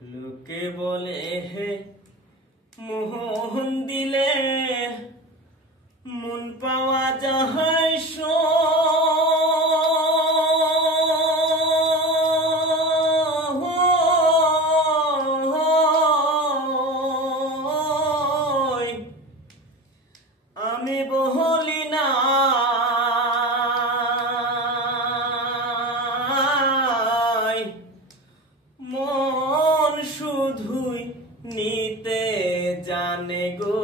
লোকে বলে হে মোহন দিলে মন পাওয়া যায় আমি বলি না মন শুধুই নিতে জানে গো,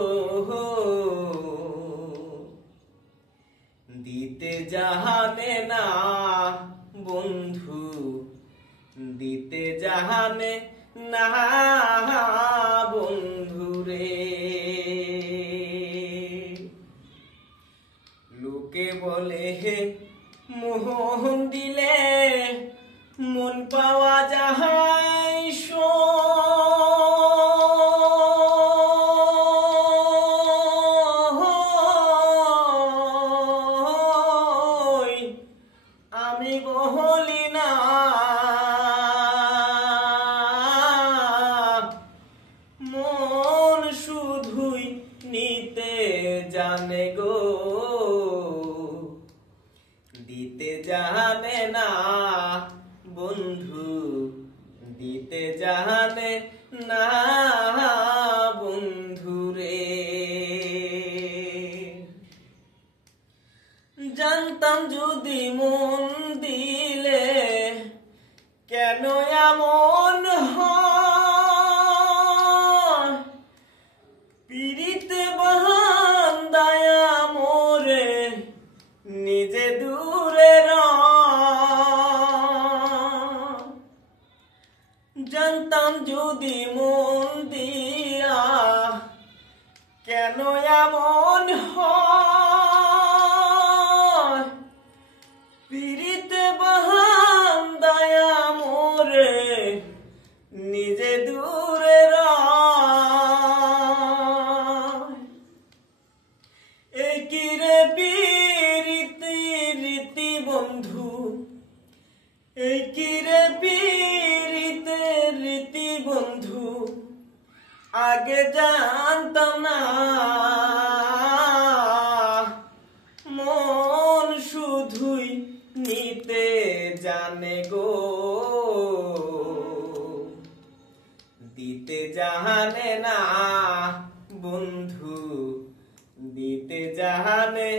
দিতে জানে না বন্ধু, দিতে জানে না বন্ধু রে। লোকে বলে হে মোহন দিলে মন পাওয়া যায় আমি বলি না মন শুধুই নিতে জানে গো, দিতে জানে না বন্ধু, দিতে জানে না বন্ধু রে। জানতাম যদি মন দিলে কেন এমন হয়, পিরিতে বান্ধায় মোরে নিজে দূরে জানতাম যদি মন দিয়া কেন এমন হয়, পিরিতে বান্ধায় মোরে নিজে দূরে এই কি রে পিরিতি রীতি বন্ধু, এই কি রে পিরিতে রীতি বন্ধু, আগে জানতাম না মন শুধুই নিতে জানে গো, দিতে জানে না বন্ধু, দিতে জানে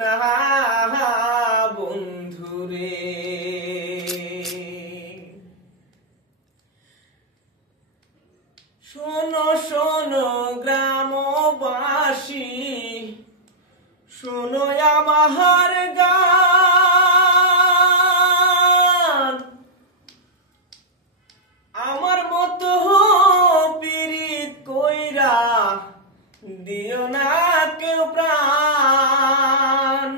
না বন্ধু রে। শোনো শোনো গ্রামবাসী, শোনো আমার গান, আমার মতো পীড়িত কইরা দিও না কেউ প্রাণ।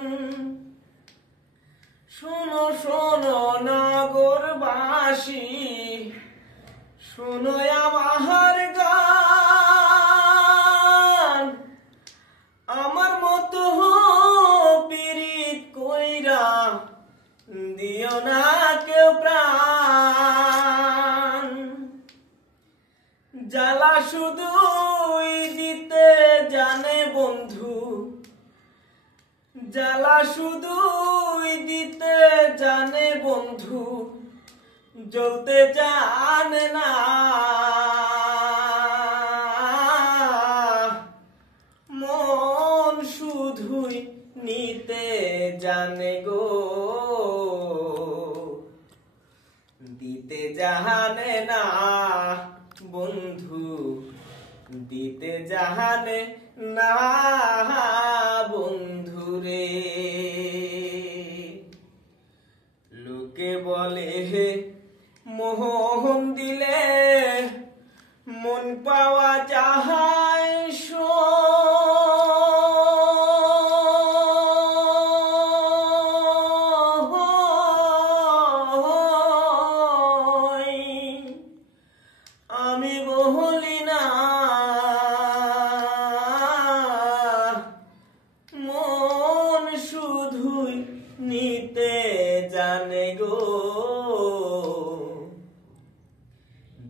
শোনো শোনো নগরবাসী, শোনো আমার গান, আমার মতো পীড়িত কইরা দিও না কেউ প্রাণ। জ্বালা শুধুই দিতে জানে বন্ধু, জ্বালা শুধুই দিতে জানে বন্ধু, জ্বলতে জানে না মন শুধুই নিতে জানে গো, দিতে জানে না বন্ধু, দিতে জানে না বন্ধু রে। লোকে বলে হে মোহন দিলে মন পাওয়া যায় আমি বলি না মন শুধুই নিতে জানে গো,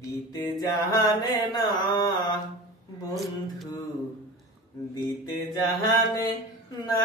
দিতে জানে না বন্ধু, দিতে জানে না।